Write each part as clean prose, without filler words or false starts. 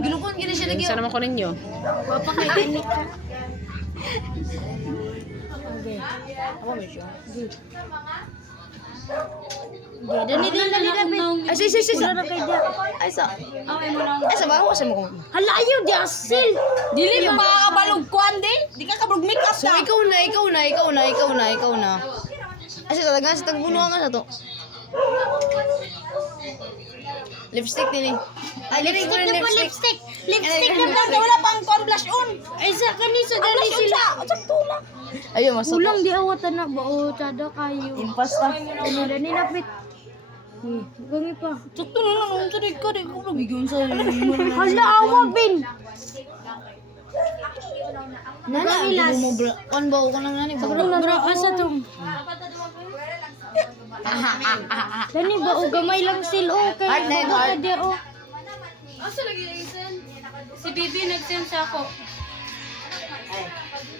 Ginukon gini siya lagi. Saan naman ko ninyo? Papakaitin ka. Okay. Ako may siya. Dali lapit. Ay, si. Wala na kayo diya. Ay, sa. Ay, sa bawa sa mo. Hala, ayaw di asil. Dili mo makakabalog kuan din. Di ka kabalog make up So, ka. ikaw na. Ay, sa talaga, sa tagbunuan ka sa to. Lipstick din eh. Ay, lipstick na po, lipstick. Lipstick na lang wala pang kuan blush on. Ay, sa kanisa Ang dali blush on sila. sa tula. Ayun, mas Ulang di awatan na ba o tada kayo. Impasta. Ano dani lapit. Gangi pa. Sakto na lang ang tarig ka di ko bigyan sa. Hala awa bin. Nana, ilas. On ba ko nang nani? Bra asa tong. Dani ba o gamay lang sil o kay Heart na yun, bago heart. ka di o. Si Bibi nag-send sa ako.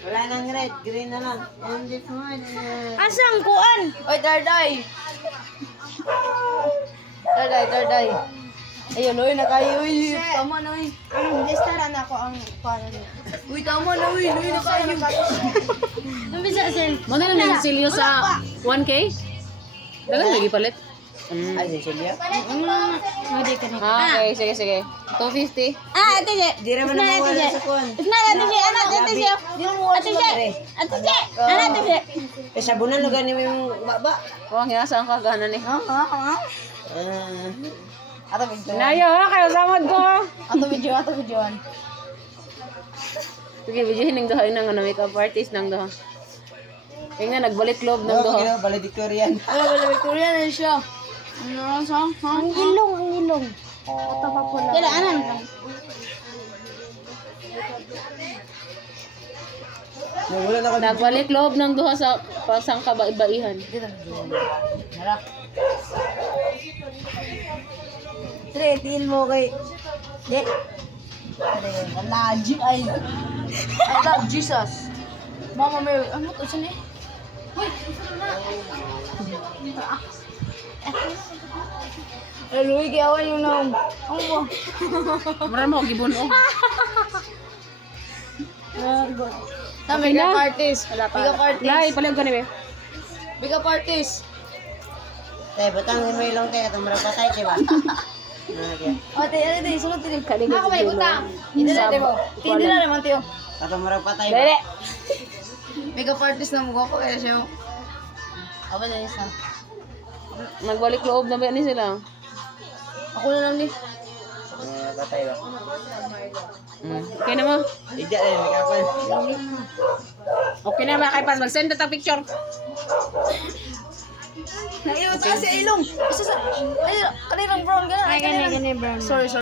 Wala nang red, green na lang. And this one, Asang kuan? Oy, third eye. Third eye. Ayun, oy, nakayo, oy. Tama na, oy. Ang listaran ako ang para niya. Uy, tama na, oy. Oy, nakayo. Umbisa sil. Mo na lang silyo sa 1K? Dagan lagi palit. ay, si Celia. Hindi ka na. Okay, sige. 250. Ah, ate je. Di naman na mawala sa kuwan. Isna ate je, anak ate je. Ate je. Ate je. Anak ate je. Eh, sabunan, lugar niyo yung baba. Huwag nga saan ka gana ni. Ato video. Nayo ha, kayo samad ko. Ato videoan. Sige, videohin ng doha ng makeup artist ng doha. Kaya nga, nagbalik loob ng No, doha. kaya valedictorian. Wala, Korean na siya. Ano lang sa? Ang ilong. Ito pa pula. Dala anan. Wala na ako. Nagbalik loob ng doha sa pasang kabaihan. Hala. Tretin mo kay... Di. I love Jesus. Mama Mary. Ano to siya ni? Luwi kiyawan yung naong. Ang mo. Mara mo, gibuno. Na, makeup artist. Makeup Lai, artist. palag ka ni be. Makeup artist. Tay, batang may ilong tayo. Itong marang patay, diba? Ate, sunod din. Kali Ako may utang. Hindi na, diba? Hindi na naman, tiyo. Itong marang patay. Dali. Makeup artist na mukha ko. Kaya siya yung... Aba na isa. Nagbalik loob na ba ni sila? Ako na lang ni. Patay ba? Okay na mo? Ija eh, may kapal. Okay na ba kay Pan? Mag-send na ta picture. Naiwan ka si Ilong. Isa sa... Ay, kanirang brown ka na. Ay, gani brown. Sorry.